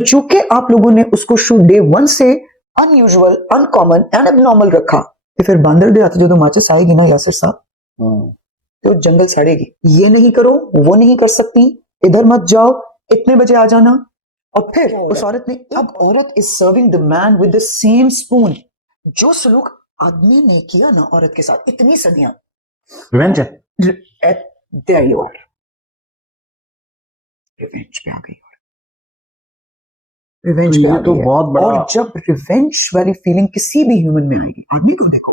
चूंकि आप लोगों ने उसको शुरू डे वन से अनयूजुअल, अनकॉमन एंड एबनॉर्मल रखा, तो फिर बांदर दे आते जो माचिस आएगी ना यासिर साहब, तो जंगल सड़ेगी। ये नहीं करो, वो नहीं कर सकती, इधर मत जाओ, इतने बजे आ जाना। और फिर उस औरत ने, अब औरत is serving the man with the same spoon. जो सलूक आदमी ने किया ना औरत के साथ इतनी सदियां, रिवेंज है। देयर यू आर, रिवेंज पे आ गई। रिवेंज पे आ तो गई है। बहुत बड़ा। और जब रिवेंज वाली फीलिंग किसी भी ह्यूमन में आएगी, आदमी को देखो,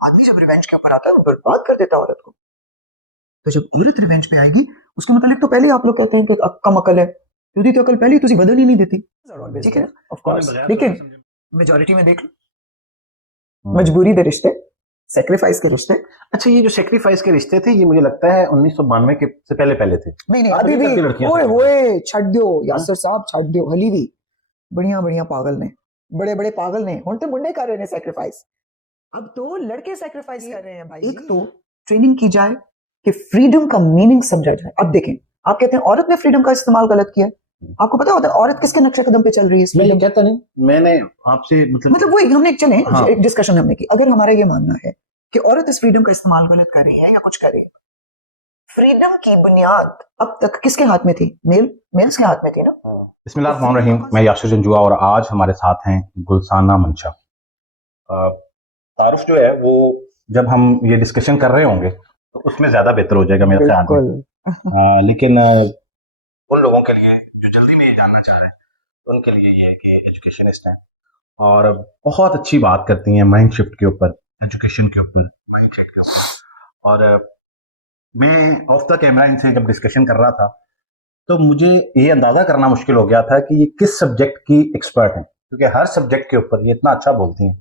आदमी जब रिवेंज के ऊपर आता है वो बर्बाद कर देता है औरत को। तो जब औरत रिवेंज पे आएगी, उसके मतलब तो पहले आप लोग कहते हैं कि कम अकल है, यदि तो अकल पहले तुझे बदल ही नहीं देती, ठीक है ऑफ कोर्स। लेकिन मेजॉरिटी में देख लो, मजबूरी के रिश्ते, सेक्रीफाइस के रिश्ते। अच्छा, ये जो सेक्रीफाइस के रिश्ते थे, ये मुझे लगता है 1992 के से पहले थे। नहीं अभी भी ओए होए छड़ दियो यासर साहब, छड़ दियो। हली भी बढ़िया पागल ने, बड़े पागल ने हुण ते मुंडे कर रहे हैं सेक्रीफाइस। अब तो लड़के सेक्रीफाइस कर रहे हैं भाई। एक तो ट्रेनिंग की जाए कि फ्रीडम का मीनिंग समझा जाए। अब देखें, आप कहते हैं औरत ने फ्रीडम का इस्तेमाल गलत किया, आपको पता होता है औरत किसके नक्शे कदम पे चल रही है? मैं ये कहता नहीं, मैंने आपसे मतलब वही हमने चले एक डिस्कशन हमने की। अगर हमारा ये मानना है कि औरत इस फ्रीडम का इस्तेमाल गलत कर रही है या कुछ कर रही है, फ्रीडम की बुनियाद अब तक किसके हाथ में थी? मेल्स के हाथ में थी ना। बिस्मिल्लाहिर्रहमानिर्रहीम, मैं यासिर जंजुआ और आज हमारे साथ हैं गुलसाना मंशा। तारुफ जो है वो जब हम ये डिस्कशन कर रहे होंगे तो उसमें ज्यादा बेहतर हो जाएगा मेरे ख्याल में। लेकिन उन लोगों के लिए जो जल्दी में ये जानना चाह रहे हैं, उनके लिए ये है कि एजुकेशनिस्ट हैं और बहुत अच्छी बात करती हैं माइंड शिफ्ट के ऊपर, एजुकेशन के ऊपर, माइंड सेट के ऊपर। और मैं ऑफ द कैमरा इनसे जब डिस्कशन कर रहा था तो मुझे ये अंदाजा करना मुश्किल हो गया था कि ये किस सब्जेक्ट की एक्सपर्ट हैं, क्योंकि हर सब्जेक्ट के ऊपर ये इतना अच्छा बोलती हैं।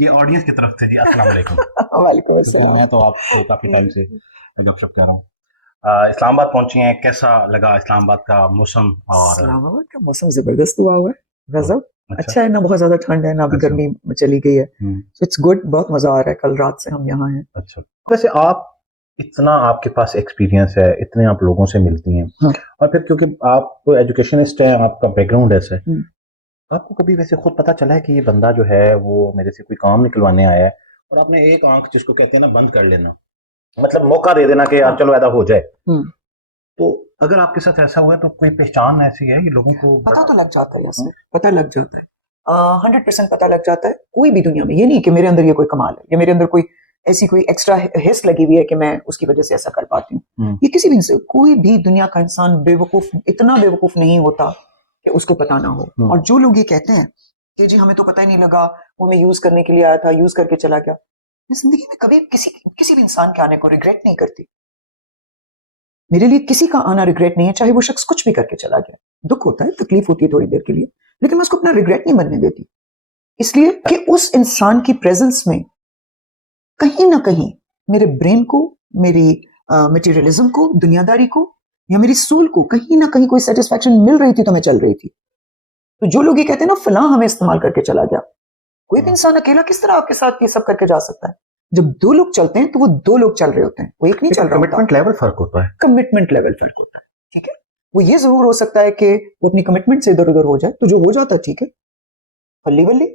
ये ऑडियंस की तरफ से जी अस्सलाम वालेकुम। वालेकुम अस्सलाम। मैं तो आपसे काफी टाइम से गपशप कर रहा हूँ। इस्लामाबाद पहुंची हैं, कैसा लगा इस्लामाबाद का मौसम? और इस्लामाबाद का मौसम जबरदस्त हुआ हुआ है, गजब। अच्छा है ना, बहुत ज्यादा ठंड है ना, अभी अच्छा। गर्मी चली गई है, सो इट्स गुड, बहुत मजा आ रहा है। कल रात से हम यहाँ हैं। अच्छा, वैसे आप इतना, आपके पास एक्सपीरियंस है, इतने आप लोगों से मिलती हैं, और फिर क्योंकि आप एजुकेशनिस्ट हैं, आपका बैकग्राउंड ऐसा है, आपको कभी वैसे खुद पता चला है कि ये बंदा जो है वो मेरे से कोई काम निकलवाने आया है, और आपने एक आंख जिसको कहते हैं ना बंद कर लेना, मतलब मौका दे देना कि यार चलो ऐसा हो जाए? तो अगर आपके साथ ऐसा हुआ है तो कोई पहचान ऐसी है कि लोगों को पता तो लग जाता है? यार पता लग जाता है, 100% पता लग जाता है। कोई भी दुनिया में ये नहीं कि मेरे अंदर ये कोई कमाल है या मेरे अंदर कोई ऐसी कोई एक्स्ट्रा हिस्स लगी हुई है कि मैं उसकी वजह से ऐसा कर पाती हूँ। ये किसी भी, कोई भी दुनिया का इंसान बेवकूफ, इतना बेवकूफ नहीं होता कि उसको पता ना हो। और जो लोग ये कहते हैं कि जी हमें तो पता ही नहीं लगा, वो मैं यूज करने के लिए आया था, यूज करके चला गया, मैं जिंदगी में कभी किसी भी इंसान के आने को रिग्रेट नहीं करती। मेरे लिए किसी का आना रिग्रेट नहीं है, चाहे वो शख्स कुछ भी करके चला गया। दुख होता है, तकलीफ होती है थोड़ी देर के लिए, लेकिन मैं उसको अपना रिग्रेट नहीं बनने देती, इसलिए कि उस इंसान की प्रेजेंस में कहीं ना कहीं मेरे ब्रेन को, मेरी मटेरियलिज्म को, दुनियादारी को, या मेरी सोल को कहीं ना कहीं कोई सेटिस्फैक्शन मिल रही थी, तो मैं चल रही थी। तो जो लोग ये कहते हैं ना फलां हमें इस्तेमाल करके चला गया, कोई भी इंसान अकेला किस तरह आपके साथ ये सब करके जा सकता है? जब दो लोग चलते हैं तो वो दो लोग चल रहे होते हैं, वो एक नहीं चल रहा। कमिटमेंट लेवल फर्क होता है, कमिटमेंट लेवल फर्क होता है, ठीक है। वो ये जरूर हो सकता है कि वो अपनी कमिटमेंट से इधर उधर हो जाए, तो जो हो जाता है ठीक है, वल्ली वल्ली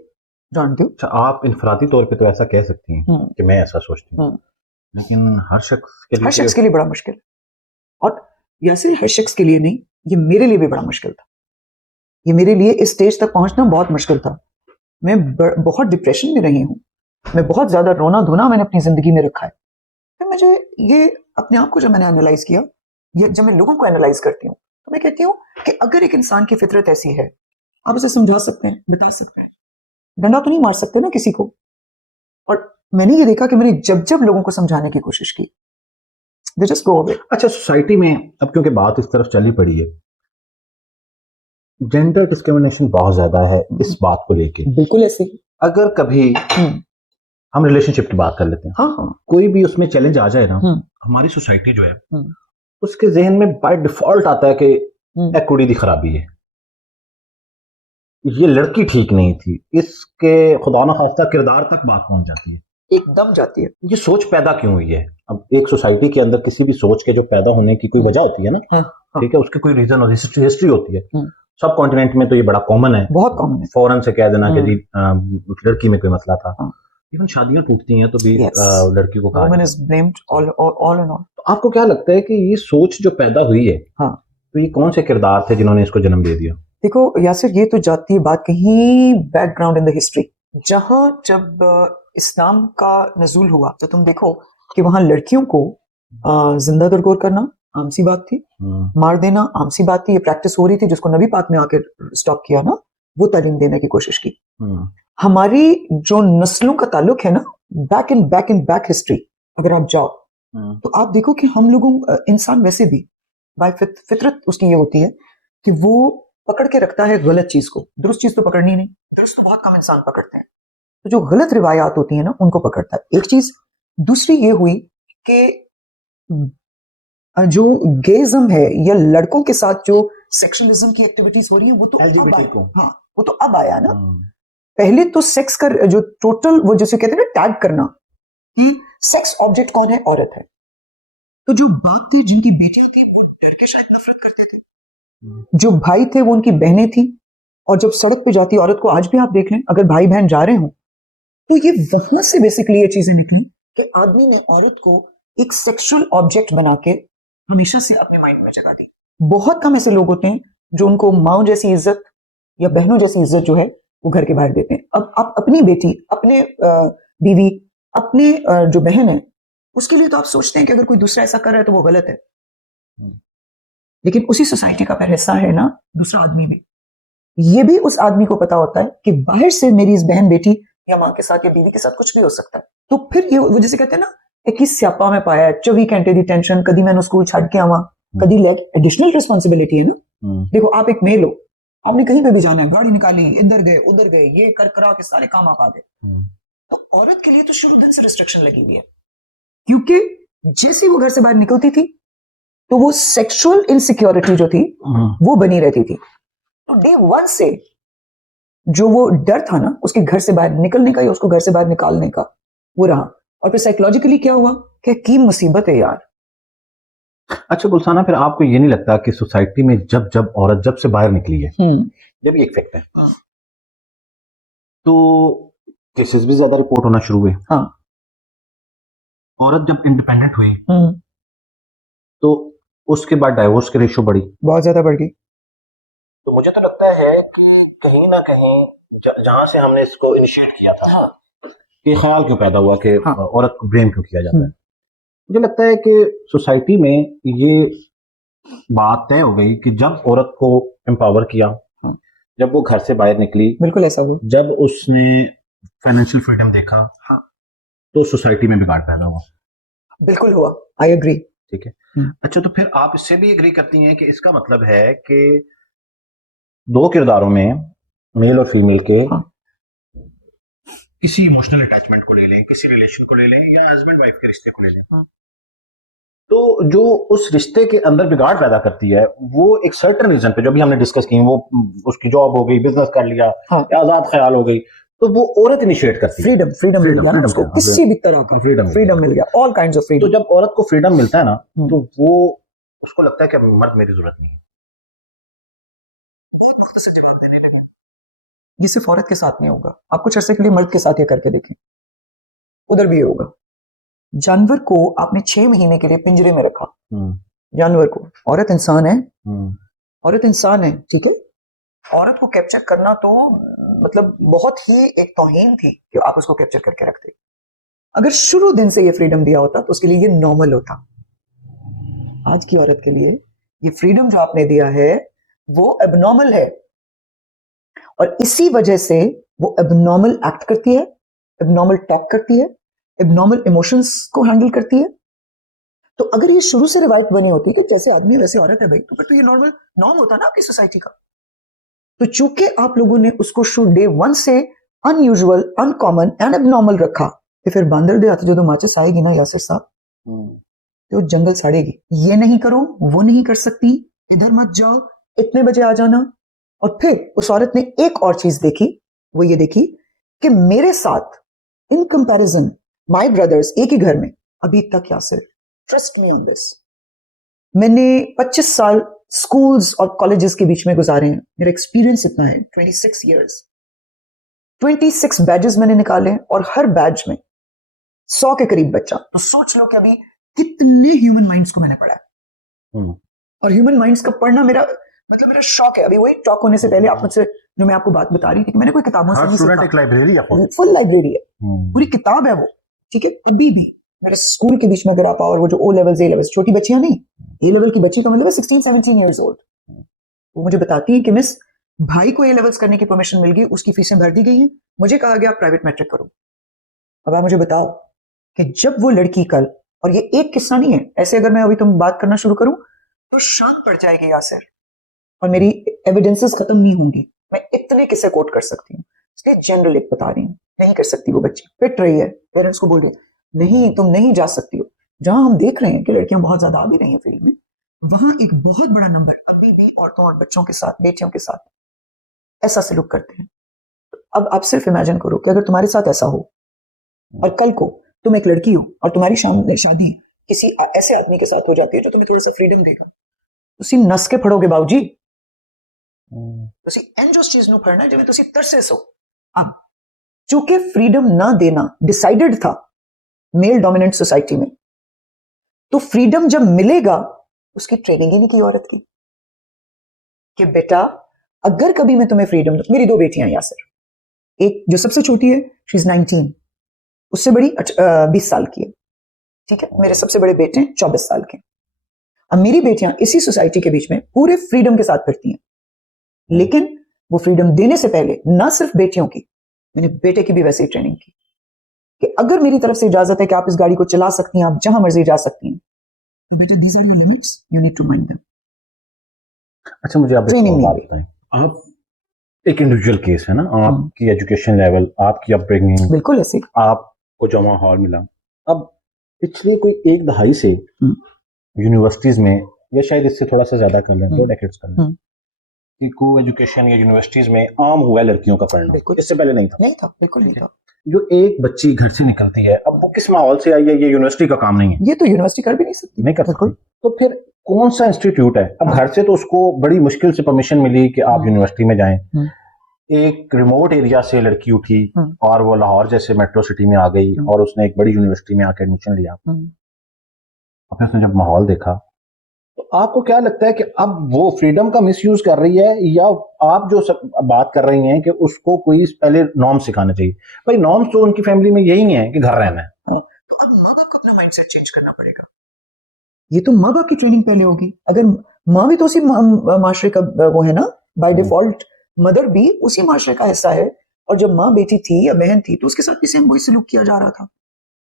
जानते हो। अच्छा, आप इनफरादी तौर पे तो ऐसा कह सकती हैं कि मैं ऐसा सोचती हूँ, लेकिन हर शख्स के लिए बड़ा मुश्किल है। और वैसे हर शख्स के लिए नहीं, ये मेरे लिए भी बड़ा मुश्किल था। ये मेरे लिए इस स्टेज तक पहुंचना बहुत मुश्किल था। मैं बहुत डिप्रेशन में रही हूँ, मैं बहुत ज्यादा रोना धोना मैंने अपनी जिंदगी में रखा है। फिर मुझे ये अपने आप को जब मैंने एनालाइज किया, या जब मैं लोगों को एनालाइज करती हूँ, तो मैं कहती हूँ कि अगर एक इंसान की फितरत ऐसी है, आप उसे समझा सकते हैं, बता सकते हैं, डंडा तो नहीं मार सकते ना किसी को। और मैंने ये देखा कि मैंने जब जब लोगों को समझाने की कोशिश की, they just go away। अच्छा, सोसाइटी में अब क्योंकि बात इस तरफ चली पड़ी है, जेंडर डिस्क्रिमिनेशन बहुत ज्यादा है इस बात को लेके। बिल्कुल ऐसे ही। अगर कभी हम रिलेशनशिप की बात कर लेते हैं, कोई भी उसमें चैलेंज आ जाए ना, हमारी सोसाइटी जो है उसके जहन में बाय डिफॉल्ट आता है कि एक कुड़ी दी खराबी है, ये लड़की ठीक नहीं थी, इसके खुदा ना खास्ता किरदार तक बात पहुंच जाती है, एकदम जाती है। ये सोच पैदा क्यों हुई है? अब एक सोसाइटी के अंदर किसी भी सोच के जो पैदा होने की कोई वजह होती है ना, ठीक है, उसकी कोई रीजन होती है, हिस्ट्री होती है। हम्म। सब कॉन्टिनेंट में तो ये बड़ा कॉमन है, बहुत कॉमन है। फौरन से कह देना कि हम्म। जी उस लड़की में कोई मसला था। हाँ। इवन शादियां टूटती हैं तो भी Yes. लड़की को कहा Woman जाता is blamed all and all. है। तो आपको क्या लगता है कि ये सोच जो पैदा हुई है, हाँ। तो ये कौन से किरदार थे जिन्होंने इसको जन्म दे दिया? देखो यासिर, ये तो जाती है बात कहीं बैकग्राउंड इन द हिस्ट्री। जहां जब इस्लाम का नजूल हुआ तो तुम देखो कि वहां लड़कियों को जिंदा दरगोर करना आम सी बात थी, मार देना आम सी बात थी। ये प्रैक्टिस हो रही थी जिसको नबी पाक ने आकर स्टॉप किया ना, वो तालीम देने की कोशिश की। हमारी जो नस्लों का ताल्लुक है ना, बैक इन बैक हिस्ट्री अगर आप जाओ तो आप देखो कि हम लोगों इंसान वैसे भी बाय फितरत उसकी ये होती है कि वो पकड़ के रखता है गलत चीज को, दुरुस्त चीज तो पकड़नी नहीं। दुरुस्त बहुत कम इंसान पकड़ते हैं, तो जो गलत रिवायात होती है ना उनको पकड़ता है। एक चीज। दूसरी ये हुई कि जो गेइज्म है या लड़कों के साथ जो सेक्सुअलिज्म की एक्टिविटीज हो रही है वो तो अब आया। हाँ, वो तो अब आया ना। पहले तो सेक्स का जो टोटल वो जैसे कहते हैं ना टैग करना कि सेक्स ऑब्जेक्ट कौन है, औरत है। तो जो बाप थे जिनकी बेटियां थी वो डर के शायद नफरत करते थे, जो भाई थे वो उनकी बहनें थी। और जब सड़क पे जाती औरत को, आज भी आप देख लें अगर भाई बहन जा रहे हो तो ये वहां से बेसिकली ये चीजें निकली कि आदमी ने औरत को एक सेक्सुअल ऑब्जेक्ट बना के हमेशा से अपने माइंड में जगा दी। बहुत कम ऐसे लोग होते हैं जो उनको माँ जैसी इज्जत या बहनों जैसी इज्जत जो है वो घर के बाहर देते हैं। अब आप अपनी बेटी, अपने बीवी, अपने जो बहन है उसके लिए तो आप सोचते हैं कि अगर कोई दूसरा ऐसा कर रहा है तो वो गलत है, लेकिन उसी सोसाइटी का हिस्सा है ना दूसरा आदमी भी। ये भी उस आदमी को पता होता है कि बाहर से मेरी इस बहन बेटी या माँ के साथ या बीवी के साथ कुछ भी हो सकता है। तो फिर ये वो जैसे कहते हैं ना, एक ही स्यापा में पाया 24 घंटे की टेंशन, कभी मैंने स्कूल छाड़ के आवा, कभी लेग एडिशनल रिस्पॉन्सिबिलिटी है ना। देखो आप एक मेल हो, आपने कहीं पे भी जाना है, गाड़ी निकाली, इधर गए उधर गए, ये कर करा के सारे काम आप आ गए। तो औरत के लिए तो शुरू दिन से रिस्ट्रिक्शन लगी हुई है, क्योंकि जैसे वो घर से बाहर निकलती थी तो वो सेक्सुअल इनसिक्योरिटी जो थी वो बनी रहती थी। तो डे वन से जो वो डर था ना उसके घर से बाहर निकलने का या उसको घर से बाहर निकालने का, वो रहा। और फिर साइकोलॉजिकली क्या हुआ कि मुसीबत है यार। अच्छा गुलसाना, फिर आपको ये नहीं लगता कि सोसाइटी में जब औरत जब से बाहर निकली है, ये भी एक फैक्ट है, तो केसेस भी ज्यादा रिपोर्ट होना शुरू हुए। हाँ। औरत जब इंडिपेंडेंट हुई तो उसके बाद डाइवोर्स की रेशियो बढ़ी, बहुत ज्यादा बढ़ गई। तो मुझे तो लगता है कि कहीं ना कहीं जहां से हमने इसको इनिशिएट किया था, ये ख्याल क्यों पैदा हुआ कि औरत को ब्लेम क्यों किया जाता है, मुझे लगता है कि सोसाइटी में ये बात तय हो गई कि जब औरत को एम्पावर किया, जब वो घर से बाहर निकली, बिल्कुल ऐसा हुआ, जब उसने फाइनेंशियल फ्रीडम देखा, तो सोसाइटी में बिगाड़ पैदा हुआ। बिल्कुल हुआ, आई एग्री। ठीक है। अच्छा, तो फिर आप इससे भी एग्री करती हैं कि इसका मतलब है कि दो किरदारों में, मेल और फीमेल के, किसी इमोशनल अटैचमेंट को ले लें, किसी रिलेशन को ले लें, या हस्बैंड वाइफ के रिश्ते को ले लें, तो जो उस रिश्ते के अंदर बिगाड़ पैदा करती है वो एक सर्टेन रीजन पे, जो भी हमने डिस्कस की, वो उसकी जॉब हो गई, बिजनेस कर लिया, या आजाद ख्याल हो गई, तो वो औरत इनिशिएट करती है। फ्रीडम मिल गया ना उसको, किसी भी तरह का फ्रीडम मिल गया, ऑल काइंड्स ऑफ फ्रीडम। तो जब औरत को फ्रीडम मिलता है ना, तो वो उसको लगता है कि मर्द मेरी जरूरत नहीं है। ये सिर्फ औरत के साथ नहीं होगा, आप कुछ अरसे के लिए मर्द के साथ ये करके देखें, उधर भी होगा। जानवर को आपने 6 महीने के लिए पिंजरे में रखा, जानवर को, औरत इंसान है, औरत इंसान है, ठीक है। औरत को कैप्चर करना तो मतलब बहुत ही एक तौहीन थी कि आप उसको कैप्चर करके रखते। अगर शुरू दिन से ये फ्रीडम दिया होता तो उसके लिए ये नॉर्मल होता। आज की औरत के लिए ये फ्रीडम जो आपने दिया है वो एबनॉर्मल है, और इसी वजह से वो एबनॉर्मल एक्ट करती है, एबनॉर्मल टॉक करती है, एबनॉर्मल इमोशंस को हैंडल करती है। तो अगर ये शुरू से रिवाइट बनी होती कि जैसे आदमी वैसे औरत है भाई, तो फिर तो ये नॉर्मल नॉर्म होता ना आपकी सोसाइटी का। तो चूंकि आप लोगों ने उसको डे 1 से अनयूजुअल, अनकॉमन एंड एबनॉर्मल रखा, तो फिर बांदर दे आते जो माचिस आएगी ना यासिर साहब, तो जंगल साड़ेगी। ये नहीं करो, वो नहीं कर सकती, इधर मत जाओ, इतने बजे आ जाना। और फिर उस औरत ने एक और चीज देखी, वो ये देखी कि मेरे साथ इन कंपैरिजन माय ब्रदर्स एक ही घर में, अभी तक Yasir, trust me on this, मैंने 25 साल स्कूल्स और कॉलेजेस के बीच में गुजारे हैं, मेरा एक्सपीरियंस इतना है, 26 इयर्स, 26 बैजेस मैंने निकाले और हर बैच में 100 के करीब बच्चा। तो सोच लो कि अभी कितने ह्यूमन माइंड्स को मैंने पढ़ा है। और ह्यूमन माइंड्स का पढ़ना मेरा मतलब मेरा शौक है। अभी वही टॉक होने से पहले आप मुझसे जो मैं आपको बात बता रही थी कि मैंने कोई किताबों से नहीं सीखा। एक लाइब्रेरी है, फुल लाइब्रेरी है, पूरी किताब है वो, ठीक है। अभी भी मेरे स्कूल के बीच में अगर आप आओ, और वो जो ओ लेवल्स ए लेवल्स, छोटी बच्चियां नहीं, ए लेवल की बच्ची का मतलब है 16-17 इयर्स ओल्ड, वो मुझे बताती है कि मिस भाई को ए लेवल्स करने की परमिशन मिल गई, उसकी फीसें भर दी गई हैं, मुझे कहा गया आप प्राइवेट मैट्रिक करो। अब आप मुझे बताओ कि जब वो लड़की कल, और ये एक किस्सा नहीं है, ऐसे अगर मैं अभी तुम बात करना शुरू करूं तो शान पड़ जाएगी यासिर, और मेरी एविडेंसेस खत्म नहीं होंगी। मैं इतने किस्से कोट कर सकती हूँ, इसलिए जनरल एक बता रही हूँ, नहीं कर सकती वो बच्ची, पिट रही है, पेरेंट्स को बोल रही है नहीं तुम नहीं जा सकती हो। जहां हम देख रहे हैं कि लड़कियां बहुत ज्यादा आ भी रही हैं फील्ड में, वहां एक बहुत बड़ा नंबर अभी भी औरतों और बच्चों के साथ, बेटियों के साथ ऐसा सलूक करते हैं। तो अब आप सिर्फ इमेजिन करो कि अगर तुम्हारे साथ ऐसा हो, और कल को तुम एक लड़की हो और तुम्हारी शादी किसी ऐसे आदमी के साथ हो जाती है जो तुम्हें थोड़ा सा फ्रीडम देगा, तुसी नस के फड़ोगे बाबूजी, तुसी इंज उस चीज नु करना जिवें तुसी तरसे सो। अब चूंकि फ्रीडम ना देना डिसाइडेड था मेल डोमिनेंट सोसाइटी में, तो फ्रीडम जब मिलेगा उसकी ट्रेनिंग ही नहीं की औरत की कि बेटा अगर कभी मैं तुम्हें फ्रीडम दूं। मेरी 2 बेटियां यासिर, एक जो सबसे छोटी है शी इज 19, उससे बड़ी 20 साल की है, ठीक है। मेरे सबसे बड़े बेटे 24 साल के। अब मेरी बेटियां इसी सोसाइटी के बीच में पूरे फ्रीडम के साथ फिरती हैं, लेकिन वो फ्रीडम देने से पहले ना सिर्फ बेटियों की, मैंने बेटे की भी वैसे ही ट्रेनिंग की कि अगर मेरी तरफ से इजाजत है कि आप इस गाड़ी को चला सकती हैं, आप जहां मर्जी जा सकती हैं, these are your limits, you need to mind them। अच्छा, मुझे आप एक बात बताएं, आप एक इंडिविजुअल केस है ना, आपकी एजुकेशन लेवल, आपकी अपब्रिंगिंग, बिल्कुल ऐसे आपको जो माहौल मिला, अब पिछले कोई 1 दहाई से यूनिवर्सिटीज में, या शायद इससे थोड़ा सा ज्यादा कर लें, 2 डेकेड्स कर लें, कि को एजुकेशन या यूनिवर्सिटीज में आम हुआ है लड़कियों का पढ़ना, इससे पहले नहीं था, बिल्कुल नहीं था। जो एक बच्ची घर से निकलती है, अब वो किस माहौल से आई है, ये यूनिवर्सिटी का काम नहीं है, ये तो यूनिवर्सिटी कर भी नहीं सकती, नहीं कर सकती। तो फिर कौन सा इंस्टीट्यूट है? अब घर से तो उसको बड़ी मुश्किल से परमिशन मिली कि आप यूनिवर्सिटी में जाएं, एक रिमोट एरिया से लड़की उठी और वो लाहौर जैसे मेट्रो सिटी में आ गई और उसने एक बड़ी यूनिवर्सिटी में आकर एडमिशन लिया। अब उसने जब माहौल देखा, तो आपको क्या लगता है कि अब वो फ्रीडम का मिसयूज कर रही है, या आप जो सब बात कर रही हैं कि उसको कोई पहले नॉर्म सिखाना चाहिए? भाई नॉर्म्स तो उनकी फैमिली में यही है कि घर रहना है। तो अब माँ बाप को अपना माइंडसेट चेंज करना पड़ेगा। ये तो माँ बाप की ट्रेनिंग पहले होगी। अगर माँ भी तो उसी माशरे का वो है ना, बाय डिफॉल्ट मदर भी उसी माशरे का हिस्सा है, और जब माँ बेटी थी या बहन थी तो उसके साथ भी सेम वही सलूक किया जा रहा था।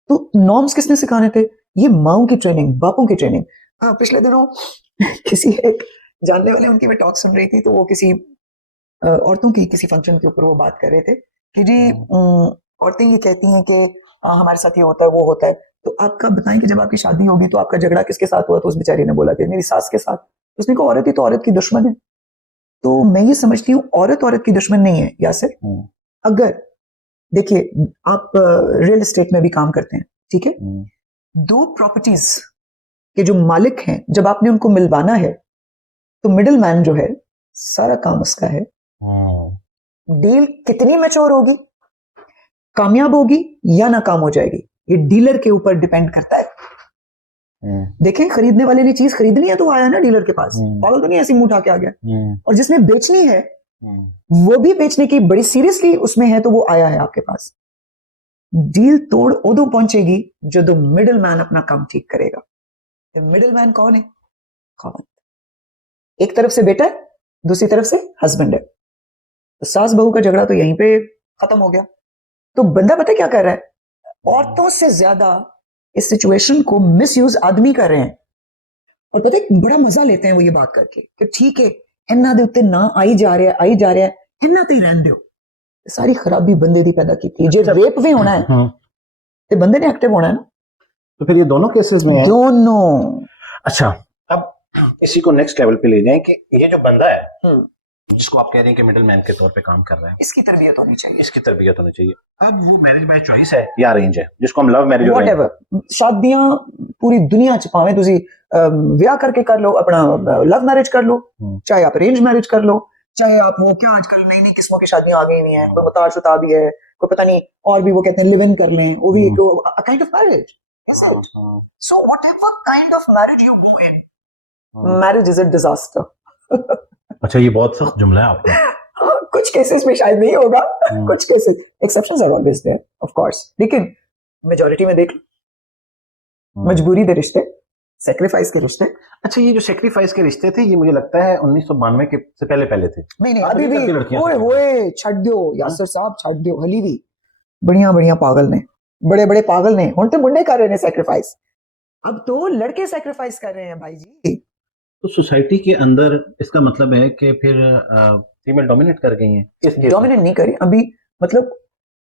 तो नॉर्म्स किसने सिखाने थे? ये माओं की ट्रेनिंग, बापों की ट्रेनिंग। पिछले दिनों किसी एक जानने वाले उनकी मैं टॉक सुन रही थी, तो वो किसी औरतों की किसी फंक्शन के ऊपर वो बात कर रहे थे कि जी औरतें ये कहती हैं कि हमारे साथ ये होता है वो होता है, तो आपका बताएं कि जब आपकी शादी होगी तो आपका झगड़ा किसके साथ हुआ? तो उस बेचारी ने बोला कि मेरी सास के साथ। उसने कहा औरत ही तो औरत की दुश्मन है। तो मैं ये समझती हूँ औरत की दुश्मन नहीं है यासिर। अगर देखिए आप रियल एस्टेट में भी काम करते हैं, ठीक है, 2 प्रॉपर्टीज के जो मालिक हैं, जब आपने उनको मिलवाना है तो मिडिल मैन जो है सारा काम उसका है। डील कितनी मैच्योर होगी, कामयाब होगी या नाकाम हो जाएगी, ये डीलर के ऊपर डिपेंड करता है। देखें, खरीदने वाले ने चीज खरीदनी है तो आया ना डीलर के पास, पागल तो नहीं ऐसी मुंह उठा के आ गया। और जिसने बेचनी है वो भी बेचने की बड़ी सीरियसली उसमें है तो वो आया है आपके पास। डील तोड़ उदो पहुंचेगी जो मिडिल मैन अपना काम ठीक करेगा। मिडिल मैन कौन है? कौन? एक तरफ से बेटा है, दूसरी तरफ से हस्बैंड है, तो सास बहू का झगड़ा तो यहीं पे खत्म हो गया। तो बंदा पता क्या कर रहा है? औरतों से ज्यादा इस सिचुएशन को मिसयूज आदमी कर रहे हैं, और पता है बड़ा मजा लेते हैं वो ये बात करके कि ठीक है इन्ना दे उत्ते ना आई जा रहा है इन्ना ते रहन दियो। सारी खराबी बंदे दी पैदा की थी। जे रेप भी होना है तो बंदे ने एक्टिव होना है ना। तो फिर ये दोनों केसेस में है? दोनों। अच्छा, अब इसी को नेक्स्ट लेवल पे ले जाएं कि ये जो बंदा है जिसको आप कह रहे हैं कि मिडिल मैन के तौर पे काम कर रहा है, इसकी तरबियत होनी चाहिए। इसकी तरबियत होनी चाहिए। अब वो मैरिज बाय चॉइस है या अरेंज है, जिसको हम लव मैरिज व्हाटएवर, शादियां पूरी दुनिया च पावे तुसी ब्याह करके कर लो, अपना लव मैरिज कर लो, चाहे आप अरेंज मैरिज कर लो, चाहे आप वो क्या आजकल नई नई किस्मों की शादियां आ गई हुई हैं, कोई मुतार शुता भी है, कोई पता नहीं और भी वो कहते हैं लिव इन कर लें, वो भी एक kind of marriage is it. So whatever kind of marriage you go in, marriage is a disaster. अच्छा, ये बहुत सख्त जुमला है आपका. कुछ केसेस में शायद नहीं होगा, कुछ cases exceptions are always there of course, लेकिन मेजॉरिटी में देख लो, मजबूरी के रिश्ते, सेक्रीफाइस के रिश्ते. अच्छा, ये जो सेक्रीफाइस के रिश्ते थे, ये मुझे लगता है 1992 के से पहले थे. नहीं अभी भी ओए होए छड़ दियो यासर साहब, छड़ दियो. हली भी बढ़िया पागल ने, बड़े पागल ने हुण ते मुंडे कर रहे हैं सेक्रीफाइस. अब तो लड़के सेक्रीफाइस कर रहे हैं भाई जी. तो सोसाइटी के अंदर इसका मतलब है कि फिर फीमेल डोमिनेट कर गई हैं. डोमिनेट नहीं करी अभी, मतलब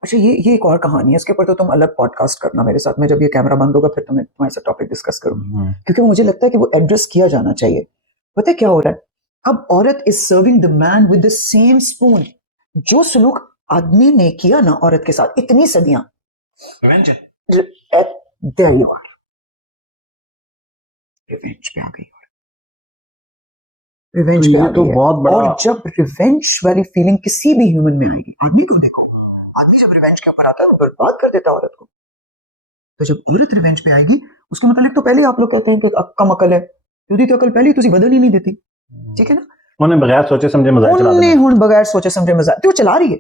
अच्छा ये एक और कहानी है, इसके ऊपर तो तुम अलग पॉडकास्ट करना मेरे साथ में, जब ये कैमरा बंद होगा फिर तुम्हें तुम्हारे साथ टॉपिक डिस्कस करूंगी, क्योंकि मुझे लगता है कि वो एड्रेस किया जाना चाहिए. पता है क्या हो रहा है, अब औरत is serving the man with the same spoon. जो सलूक आदमी ने किया ना औरत के साथ इतनी सदियां, देयर यू आर, रिवेंज पे आ गई. रिवेंज पे आ तो गई बहुत बड़ा. और जब रिवेंज वाली फीलिंग किसी भी ह्यूमन में आएगी, आदमी को देखो, आदमी जब रिवेंज के ऊपर आता है वो बर्बाद कर देता है औरत को. तो जब औरत रिवेंज पे आएगी, उसके मतलब तो पहले आप लोग कहते हैं कि कम अकल है, यदि तो अकल पहले तुझी बदल ही नहीं देती. ठीक है ना, उन्हें बगैर सोचे समझे मजाक चला उन्हें हुण बगैर सोचे समझे मजाक तो चला रही है.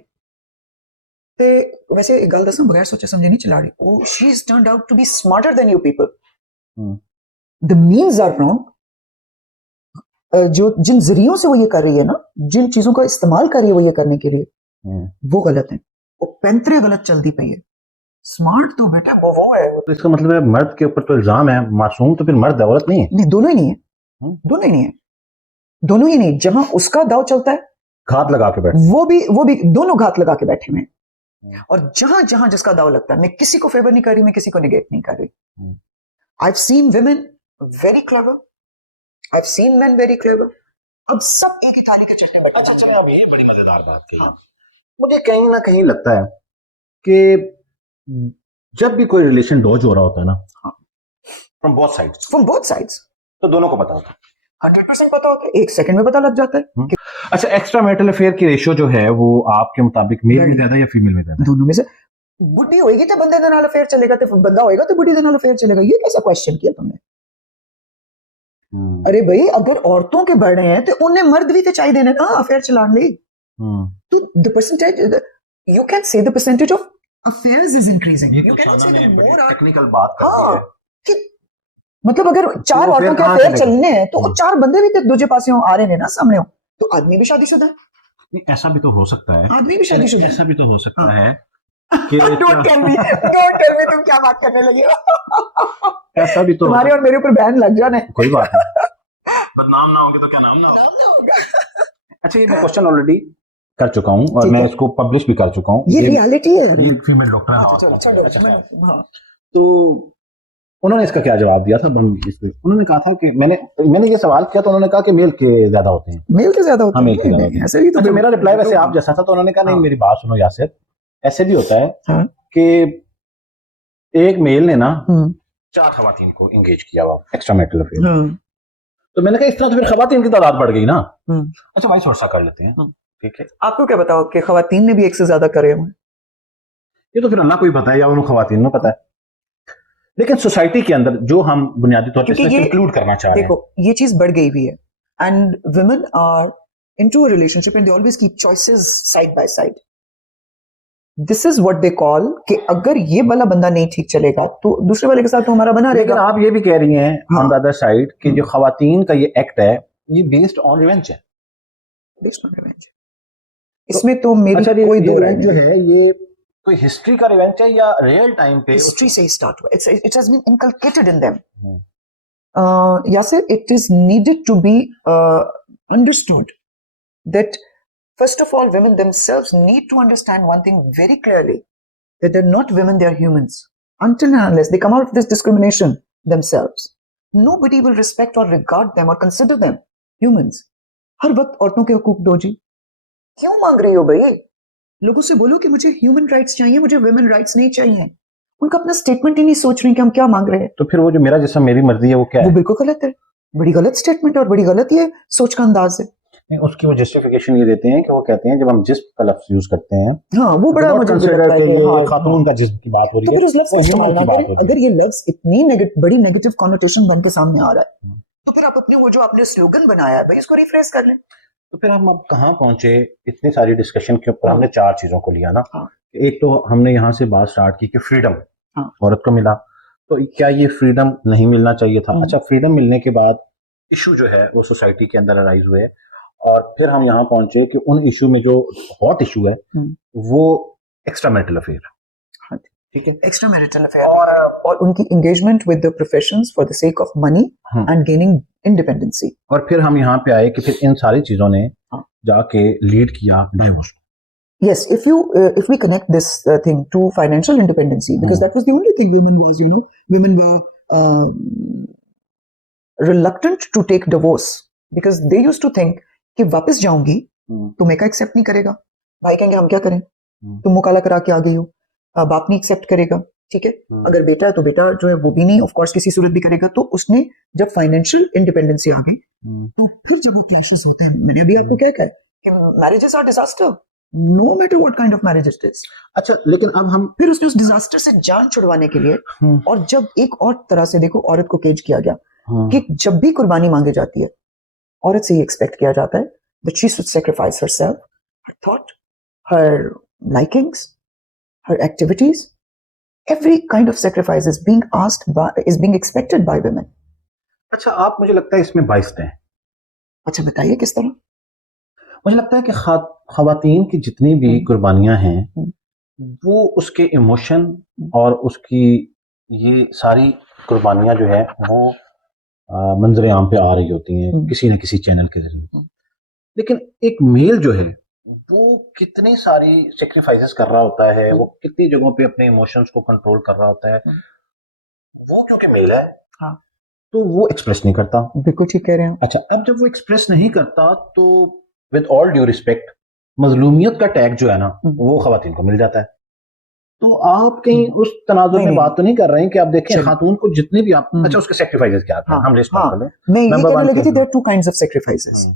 ते वैसे एक गल दसां, बगैर सोचे समझे नहीं चला रही. Oh she is turned out to be smarter than you people. The means are wrong. जो जिन जरियों से वो ये कर रही है ना, जिन चीजों का इस्तेमाल कर रही है वो ये करने के लिए, वो गलत है. वो पैंतरे गलत चलती पई है. स्मार्ट तो बेटा वो है. तो इसका मतलब है मर्द के ऊपर तो इल्जाम है, मासूम तो फिर मर्द है, औरत नहीं है. नहीं, दोनों ही नहीं है. दोनों ही नहीं है. दोनों ही नहीं. जहां उसका दाव चलता है, घात लगा के बैठे, वो भी दोनों घात लगा के बैठे हुए. और जहां जहां जिसका दाव लगता है, मैं किसी को फेवर नहीं कर रही, मैं किसी को निगेट नहीं कर रही. I have seen women very clever, I have seen main very clever. अब सब एक ही थाली के चटने बैठे. अच्छा चलिए, अब ये बड़ी मजेदार बात कही. मुझे कहीं ना कहीं लगता है कि जब भी कोई रिलेशन डॉज हो रहा होता है ना, फ्रॉम बोथ साइड्स, तो दोनों को पता होता है. 100% पता होता है, एक सेकंड में पता लग जाता है. अच्छा, एक्स्ट्रा मैरिटल अफेयर की रेशियो जो है वो आपके मुताबिक मेल में ज्यादा या फीमेल में ज्यादा? दोनों में से. बुढ़ी होएगी तो बंदे दे नाल अफेयर चलेगा, तो बंदा होएगा तो बुढ़ी दे नाल अफेयर चलेगा. ये कैसा क्वेश्चन किया तुमने? अरे भाई, अगर औरतों के बढ़ रहे हैं तो उन्हें मर्द भी तो चाहिए देने ना अफेयर चलाने लिए. तो the percentage, you can say the percentage of affairs is increasing. You can say more technical बात कर रही है कि मतलब अगर चार औरतों के अफेयर चलने हैं तो चार बंदे भी तो दूसरे पासे आ रहे हैं ना सामने हो, तो आदमी भी शादीशुदा है. ऐसा भी तो हो सकता है, आदमी भी शादीशुदा है. ऐसा भी तो हो सकता है कि डोंट टेल मी तुम क्या बात करने लगे हो. ऐसा भी तो तुम्हारे और मेरे ऊपर बैन लग जाने. कोई बात नहीं, बदनाम ना होंगे तो क्या नाम ना होगा. अच्छा, ये मैं क्वेश्चन ऑलरेडी कर चुका हूँ और मैं इसको पब्लिश भी कर चुका हूँ. ये रियलिटी है. ये फीमेल डॉक्टर है. तो उन्होंने इसका क्या जवाब दिया था? उन्होंने कहा था कि मैंने ये सवाल किया तो उन्होंने कहा कि मेल के ज्यादा होते हैं. मेल के ज्यादा होते हैं. ऐसे ही तो मेरा रिप्लाई वैसे आप जैसा था. तो उन्होंने कहा नहीं, मेरी बात सुनो यासिर, ऐसे भी होता है कि एक मेल ने ना 4 खवातीन को एंगेज किया हुआ एक्स्ट्रा मैरिटल अफेयर. तो मैंने कहा इस तरह तो फिर खवातीन की तादाद बढ़ गई ना. अच्छा, वाइस वर्सा कर लेते हैं. ठीक है, आपको क्या बताओ कि खवातीन ने भी एक से ज्यादा करे हुए? ये तो फिर अल्लाह को ही पता है या उन खवातीन को पता है. लेकिन सोसाइटी के अंदर जो हम बुनियादी तौर पर इंक्लूड करना चाह रहे हैं, देखो ये चीज बढ़ गई हुई है. And women are into a relationship and they always keep choices side by side. This is what they call कि अगर ये वाला बंदा नहीं ठीक चलेगा तो दूसरे वाले के साथ तो हमारा बना रहेगा. लेकिन आप ये भी कह रही हैं ऑन द अदर साइड कि जो खवातीन का ये एक्ट है ये बेस्ड ऑन रिवेंज है. Based on revenge. इसमें तो मेरी कोई दो राय जो है, ये कोई हिस्ट्री का रिवेंज है या रियल टाइम पे? हिस्ट्री से ही स्टार्ट हुआ. It has been inculcated in them. Yasir, it is needed to be understood that first of all, women themselves need to understand one thing very clearly, that they're not women, they're humans. Until and unless they come out of this discrimination themselves, nobody will respect or regard them or consider them humans. हर वक्त औरतों के हकूक दो जी. क्यों मांग रही हो भाई? लोगों से बोलो कि मुझे ह्यूमन राइट्स चाहिए, मुझे वुमेन राइट्स नहीं चाहिए. उनका अपना स्टेटमेंट ही नहीं सोच रहे कि हम क्या मांग रहे हैं। तो फिर वो जो मेरा जिस्म मेरी मर्जी है वो क्या वो है? बिल्कुल गलत है, बड़ी गलत स्टेटमेंट है और बड़ी गलत ये सोच का अंदाज है। नहीं, उसकी वो जस्टिफिकेशन ये देते हैं कि वो कहते हैं जब हम जिस्म का लफ्ज यूज करते हैं हाँ, वो बड़ा मुझे कंसिडर लगता है कि कि ये हाँ, खातून का जिस्म की बात हो तो रही फिर है, उस लफ्ज वो का ह्यूमन इस्तेमाल की ना बात करें। हो रही है। अगर ये लफ्ज इतनी बड़ी नेगेटिव कॉनोटेशन बन के सामने आ रहा है, तो फिर आप अपने वो जो आपने स्लोगन बनाया है भाई इसको रिफ्रेश कर लें। तो फिर हम अब कहाँ पहुंचे इतनी सारी डिस्कशन के ऊपर? हाँ। हमने 4 चीजों को लिया ना। हाँ। एक तो हमने यहाँ से बात स्टार्ट की कि फ्रीडम हाँ। औरत को मिला, तो क्या ये फ्रीडम नहीं मिलना चाहिए था? अच्छा, फ्रीडम मिलने के बाद इशू जो है वो सोसाइटी के अंदर अराइज हुए, और फिर हम यहाँ पहुंचे कि उन इशू में जो हॉट इशू है वो एक्स्ट्रा मैरिटल अफेयर, ठीक है, एक्स्ट्रा मैरिटल अफेयर और उनकी engagement with the professions for the sake of money and gaining independency. और फिर हम यहाँ पे आए कि फिर इन सारी चीजों ने जाके लीड किया divorce. Yes, if we connect this thing to financial independency, because that was the only thing women were reluctant to take divorce because they used to think कि वापस जाऊंगी तो मैं का एक्सेप्ट नहीं करेगा, भाई कहेंगे हम क्या करें, तुम मुकाला करा के आ गई हो, बाप नहीं एक्सेप्ट करेगा, ठीक है, अगर बेटा है तो बेटा जो है वो भी नहीं, ऑफ कोर्स किसी सूरत भी करेगा। तो उसने जब फाइनेंशियल इंडिपेंडेंसी आ गई तो फिर जब वो क्लैशेस होते हैं, मैंने अभी आपको क्या कहा कि marriages are disaster no matter what kind of marriage it is. अच्छा, लेकिन अब हम फिर उसने उस डिजास्टर से जान छुड़वाने के लिए और जब एक और तरह से देखो औरत को केज किया गया कि जब भी कुर्बानी मांगी जाती है औरत से ही एक्सपेक्ट किया जाता है that she should sacrifice herself, her thought, her likings, her activities, every kind of sacrifice is being expected by women. अच्छा, आप मुझे लगता है इसमें बाइस्ड हैं। अच्छा बताइए किस तरह? मुझे लगता है कि खवातीन की जितनी भी कुर्बानियां हैं वो उसके इमोशन और उसकी ये सारी कुर्बानियां जो है वो मंजर आम पे आ रही होती हैं किसी न किसी चैनल के जरिए, लेकिन एक मेल जो है वो कितनी सारी सेक्रीफाइसेस कर रहा होता है, वो कितनी जगहों पे अपने इमोशंस को कंट्रोल कर रहा होता है, वो क्योंकि मेल है हाँ तो वो एक्सप्रेस नहीं करता। बिल्कुल ठीक कह रहे हैं। अच्छा, अब जब वो एक्सप्रेस नहीं करता तो विद ऑल ड्यू रिस्पेक्ट मजलूमियत का टैग जो है ना वो खवातीन को मिल जाता है। तो आप कहीं उस तनाजुर में बात तो नहीं कर रहे हैं कि आप देखें खातून को जितने भी आप अच्छा उसके सेक्रीफाइसेस क्या हैं, हम लिस्ट कर लें। मैं ये कहने लगी थी there are two kinds of sacrifices.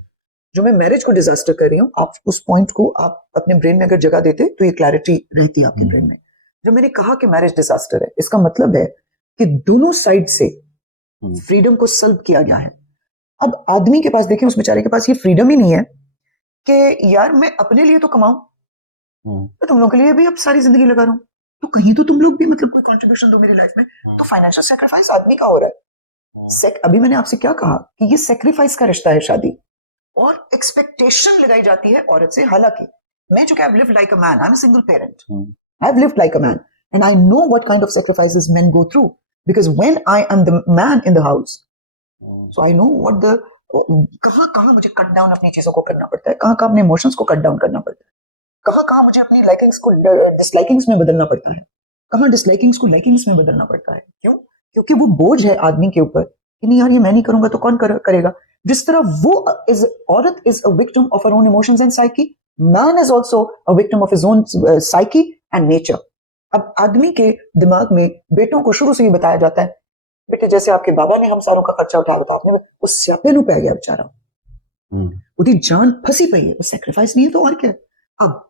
जो मैं मैरिज को डिजास्टर कर रही हूँ, आप उस पॉइंट को आप अपने ब्रेन में अगर जगह देते तो ये क्लैरिटी रहती है आपके ब्रेन में। जब मैंने कहा कि मैरिज डिजास्टर है, इसका मतलब है कि दोनों साइड से फ्रीडम को सल्ब किया गया है। अब आदमी के पास देखें, उस बेचारे के पास ये फ्रीडम ही नहीं है कि यार मैं अपने लिए तो कमाऊं, तो तुम लोगों के लिए भी अब सारी जिंदगी लगा रहा हूं, तो कहीं तो तुम लोग भी मतलब कोई कंट्रीब्यूशन दो मेरी लाइफ में। तो फाइनेंशियल सेक्रीफाइस आदमी का हो रहा है। अभी मैंने आपसे क्या कहा कि ये सेक्रीफाइस का रिश्ता है शादी, और एक्सपेक्टेशन लगाई जाती है औरत से। हालांकि मैं चूंकि I have lived like a man, I am a single parent, I have lived like a man and I know what kind of sacrifices main go through because when I am the man in the house, so I know what the कहां मुझे cut down अपनी चीजों को करना पड़ता है, कहां अपने इमोशंस को कट डाउन करना पड़ता है, कहां मुझे अपनी लाइकिंग्स को डिसलाइकिंग्स में बदलना पड़ता है, कहां डिसलाइकिंग्स को लाइकिंग्स में बदलना पड़ता है। क्यों? क्योंकि वो बोझ है आदमी के ऊपर कि नहीं यार ये मैं नहीं करूंगा तो कौन करेगा। जिस तरह वो औरत is a victim of her own emotions and psyche, man is also a victim of his own psyche and nature. अब आदमी के दिमाग में बेटों को शुरू से ही बताया जाता है, बेटे जैसे आपके बाबा ने हम सारों का खर्चा उठाया था, आपने उस स्यापे नु पे गया बेचारा, उसकी जान फंसी पई है, वो सेक्रीफाइस नहीं है तो और क्या। अब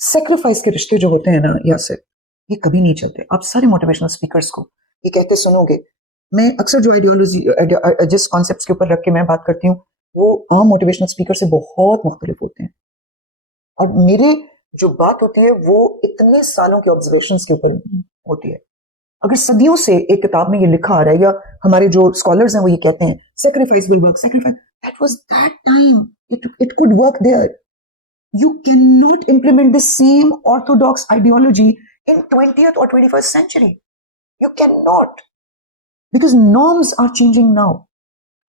सेक्रीफाइस के रिश्ते जो होते हैं ना यासिर, ये कभी नहीं चलते। आप सारे मोटिवेशनल स्पीकर्स को ये कहते सुनोगे, मैं अक्सर जो आइडियोलॉजी जिस कॉन्सेप्ट्स के ऊपर रख के मैं बात करती हूँ वो आम मोटिवेशनल स्पीकर से बहुत मुख्तलिफ होते हैं, और मेरे जो बात होती है वो इतने सालों के ऑब्जर्वेशंस के ऊपर होती है। अगर सदियों से एक किताब में ये लिखा आ रहा है या हमारे जो स्कॉलर्स हैं वो ये कहते हैं sacrifice will work, sacrifice, that was that time, it could work there. You cannot implement the same orthodox ideology in 20th or 21st century. You cannot. Because norms are changing now.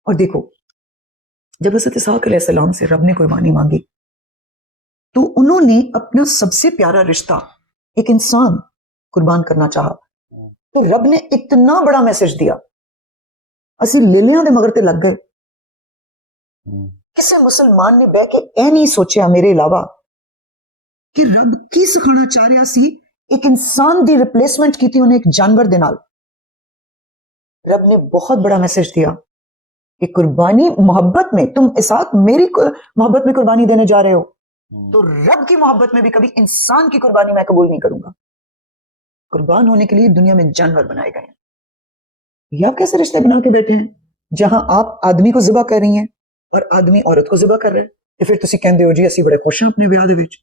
और देखो, जब हज़रत इसहाक़ अलैहिस्सलाम से रब ने कुर्बानी मांगी तो उन्होंने अपना सबसे प्यारा रिश्ता एक इंसान कुर्बान करना चाहा, तो रब ने इतना बड़ा मैसेज दिया, असी लेलियां दे मगर ते लग गए। किसी मुसलमान ने बह के ऐ नहीं सोचा मेरे अलावा कि रब की सिखाना चाह रहा सी एक इंसान दी रिप्लेसमेंट की थी उन्हें एक जानवर दे नाल। रब ने बहुत बड़ा मैसेज दिया कि कुर्बानी मोहब्बत में, तुम इस साथ मेरी मोहब्बत में कुर्बानी देने जा रहे हो, तो रब की मोहब्बत में भी कभी इंसान की कुर्बानी मैं कबूल नहीं करूंगा। कुर्बान होने के लिए दुनिया में जानवर बनाए गए हैं। ये आप कैसे रिश्ते बना के बैठे हैं जहां आप आदमी को ज़िबा कर रही हैं और आदमी औरत को ज़िबा कर रहे हैं? ਤੇ ਫਿਰ ਤੁਸੀਂ ਕਹਿੰਦੇ ਹੋ ਜੀ ਅਸੀਂ ਬੜੇ ਖੁਸ਼ ਹਾਂ ਆਪਣੇ ਵਿਆਹ ਦੇ ਵਿੱਚ,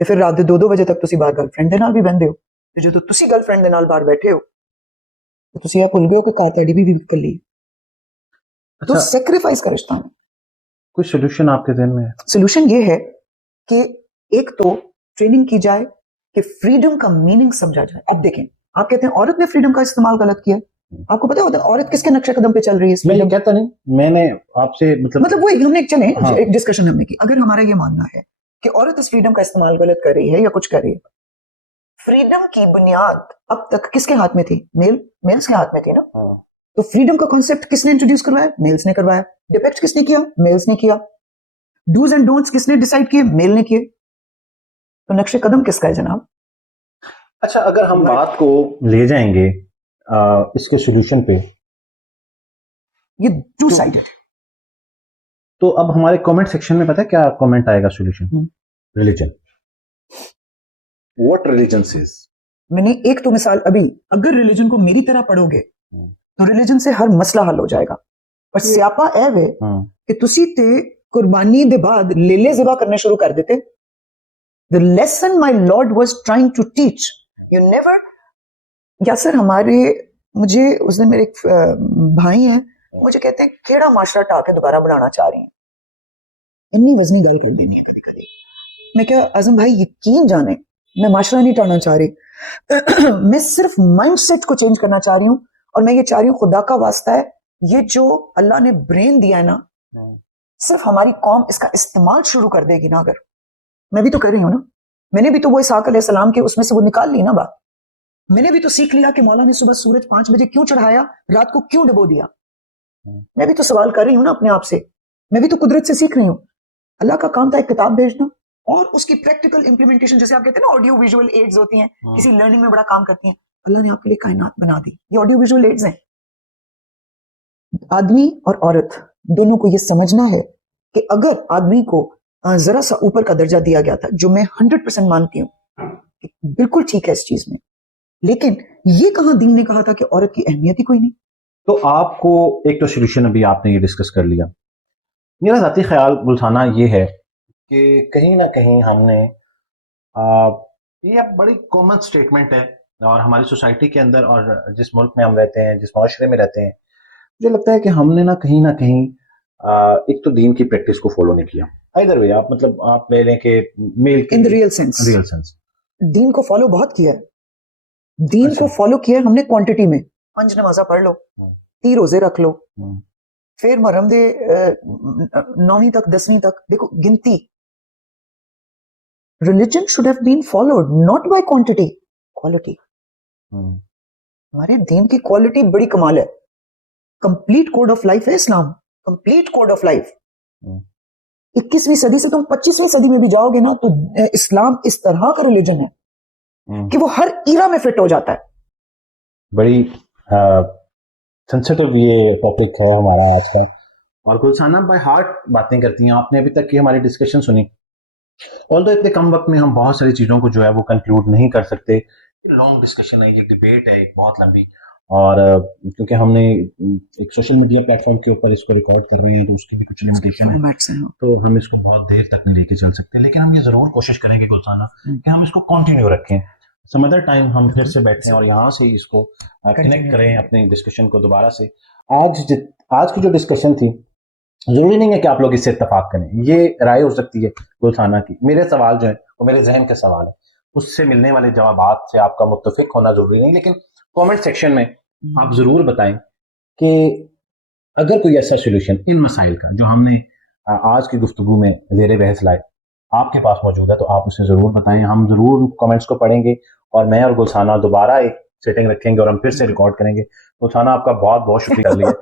ਤੇ ਫਿਰ ਰਾਤ ਦੇ 2-2 ਵਜੇ ਤੱਕ ਤੁਸੀਂ ਬਾਹਰ ਗਰਲਫ੍ਰੈਂਡ ਦੇ ਨਾਲ ਵੀ ਬਹਿੰਦੇ ਹੋ, ਤੇ ਜਦੋਂ ਤੁਸੀਂ ਗਰਲਫ੍ਰੈਂਡ ਦੇ ਨਾਲ ਬਾਹਰ ਬੈਠੇ ਹੋ तो ਤੁਸੀਂ ਇਹ ਭੁੱਲ ਗਏ ਹੋ ਕਿ ਕਾਰ ਤੁਹਾਡੀ ਵੀ ਇਕੱਲੀ है। तो सेक्रीफाइस का रिश्ता में कोई सोल्यूशन आपके ध्यान में है? सोल्यूशन ये है कि एक तो ट्रेनिंग की जाए कि फ्रीडम का मीनिंग समझा जाए। अब देखें, आप कहते हैं औरत ने फ्रीडम का इस्तेमाल गलत किया, आपको पता होता है औरत किसके नक्शे कदम पे चल रही है? मैं ये कहता नहीं, मैंने आपसे मतलब वही हमने चले हाँ। एक डिस्कशन हमने की। अगर हमारा ये मानना है कि औरत इस फ्रीडम का इस्तेमाल गलत कर रही है या कुछ कर रही है, फ्रीडम की बुनियाद अब तक किसके हाथ में थी? मेल्स के हाथ में थी ना। तो फ्रीडम का कॉन्सेप्ट किसने इंट्रोड्यूस करवाया? मेल्स ने करवाया। डिपेक्ट किसने किया? मेल्स ने किया। डूज एंड डोंट्स किसने डिसाइड किए? मेल ने किए। तो नक्शे कदम किसका है जनाब? अच्छा, अगर हम बात को ले जाएंगे इसके सॉल्यूशन पे, ये टू साइडेड। तो अब हमारे कमेंट सेक्शन में पता है क्या कमेंट आएगा solution? Religion, what religion says. मैंने एक तो मिसाल अभी, अगर रिलीजन को मेरी तरह पढ़ोगे तो रिलीजन से हर मसला हल हो जाएगा। पर स्यापा ए वे कि तुसी ते कुर्बानी दे बाद लेले ज़िबा करने शुरू कर देते। The lesson my Lord was trying to teach, you never, यासर हमारे, मुझे उस दिन मेरे एक भाई हैं, मुझे कहते हैं केड़ा माशरा टा के दोबारा बनाना चाह रही हैं, अन्नी वजनी गल कर देनी है। मैं क्या आजम भाई यकीन जाने, मैं माशरा नहीं टाना चाह रही मैं सिर्फ माइंडसेट को चेंज करना चाह रही हूँ। और मैं ये चाह रही हूँ, खुदा का वास्ता है, ये जो अल्लाह ने ब्रेन दिया है ना, सिर्फ हमारी कौम इसका इस्तेमाल शुरू कर देगी ना। अगर मैं भी तो कर रही हूँ ना, मैंने भी तो वो इसाक अलैहिस्सलाम के उसमें से वो निकाल ली ना बात। मैंने भी तो सीख लिया कि मौला ने सुबह सूरज 5 बजे क्यों चढ़ाया, रात को क्यों डुबो दिया। मैं भी तो सवाल कर रही हूँ ना अपने आप से, मैं भी तो कुदरत से सीख रही हूँ। अल्लाह का काम था एक किताब भेजना और उसकी प्रैक्टिकल इंप्लीमेंटेशन, जैसे आप कहते हैं ना ऑडियो विजुअल एड्स होती हैं, किसी लर्निंग में बड़ा काम करती हैं। अल्लाह ने आपके लिए कायनात बना दी, ये ऑडियो विजुअल एड्स हैं। आदमी और औरत दोनों को ये समझना है कि अगर आदमी को जरा सा ऊपर का दर्जा दिया गया था, जो मैं 100% मानती हूँ, बिल्कुल ठीक है इस चीज में, लेकिन ये कहां दीन ने कहा था कि औरत की अहमियत ही कोई नहीं। तो आपको एक तो सोल्यूशन अभी आपने ये डिस्कस कर लिया। मेरा ज़ाती ख्याल गुलसाना ये है कि कहीं ना कहीं हमने ये बड़ी कॉमन स्टेटमेंट है और हमारी सोसाइटी के अंदर और जिस मुल्क में हम रहते हैं, जिस माशरे में रहते हैं, मुझे लगता है कि हमने ना कहीं एक तो दीन की प्रैक्टिस को फॉलो नहीं किया। इधर वे आप मतलब आप ले लें कि male in the real sense दीन को फॉलो बहुत किया है। दीन अच्छा। को फॉलो किया है हमने क्वांटिटी में। 5 नमाजा पढ़ लो, 3 रोजे रख लो, फिर मुहर्रम दे 9वीं तक 10वीं तक, देखो गिनती। Religion should have been followed not by quantity, quality. हमारे दीन की क्वालिटी बड़ी कमाल है। कंप्लीट कोड ऑफ लाइफ है इस्लाम, कंप्लीट कोड ऑफ लाइफ। 21वीं सदी से तुम 25वीं सदी में भी जाओगे ना, तो इस्लाम इस तरह का रिलीजन है कि वो हर ईरा में फिट हो जाता है। बड़ी सेंसिटिव ये टॉपिक है हमारा आज का, और गुलसाना बाय हार्ट बातें करती हैं। आपने अभी तक की हमारी डिस्कशन सुनी, ऑल्दो इतने कम वक्त में हम बहुत सारी चीज़ों को जो है वो कंक्लूड नहीं कर सकते। लॉन्ग डिस्कशन है, ये डिबेट है एक बहुत लंबी, और क्योंकि हमने एक सोशल मीडिया प्लेटफॉर्म के ऊपर इसको रिकॉर्ड कर रहे हैं तो उसकी भी कुछ लिमिटेशन है, तो हम इसको बहुत देर तक नहीं लेके चल सकते। लेकिन हम ये ज़रूर कोशिश करेंगे गुलसाना कि हम इसको कंटिन्यू रखें, सम अदर टाइम हम फिर से बैठें और यहाँ से इसको कनेक्ट करें अपने डिस्कशन को दोबारा से। आज की जो डिस्कशन थी, जरूरी नहीं है कि आप लोग इससे इत्तेफाक करें, ये राय हो सकती है गुलसाना की। मेरे सवाल जो है वो मेरे जहन के सवाल है, उससे मिलने वाले जवाबात से आपका मुत्तफिक होना जरूरी नहीं, लेकिन कमेंट सेक्शन में आप जरूर बताएं कि अगर कोई ऐसा सोल्यूशन इन मसाइल का जो हमने आज की गुफ्तगू में ज़ेरे बहस लाए आपके पास मौजूद है, तो आप उसे ज़रूर बताएं। हम ज़रूर कमेंट्स को पढ़ेंगे और मैं और गुलसाना दोबारा एक सेटिंग रखेंगे और हम फिर से रिकॉर्ड करेंगे। तो थाना आपका बहुत बहुत शुक्रिया कर लिए।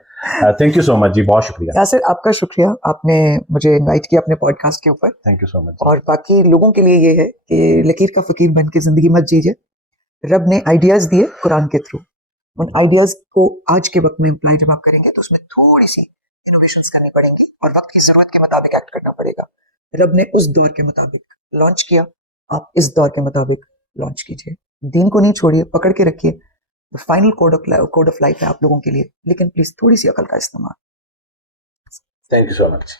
थैंक यू सो मच जी, बहुत शुक्रिया। यासिर आपका शुक्रिया, आपने मुझे इनवाइट किया अपने पॉडकास्ट के ऊपर। Thank you so much. और बाकी लोगों के लिए ये है कि लकीर का फकीर बन के जिंदगी मत जीजिए। रब ने आइडियाज दिए कुरान के थ्रू, उन आइडियाज को आज के वक्त में अप्लाई जब आप करेंगे तो उसमें थोड़ी सी इनोवेशंस करनी पड़ेंगी और वक्त की जरूरत के मुताबिक एक्ट करना पड़ेगा। रब ने उस दौर के मुताबिक लॉन्च किया, आप इस दौर के मुताबिक लॉन्च कीजिए। दीन को नहीं छोड़िए, पकड़ के रखिए। फाइनल कोड ऑफ लाइफ है आप लोगों के लिए, लेकिन प्लीज थोड़ी सी अकल का इस्तेमाल। Thank you so much.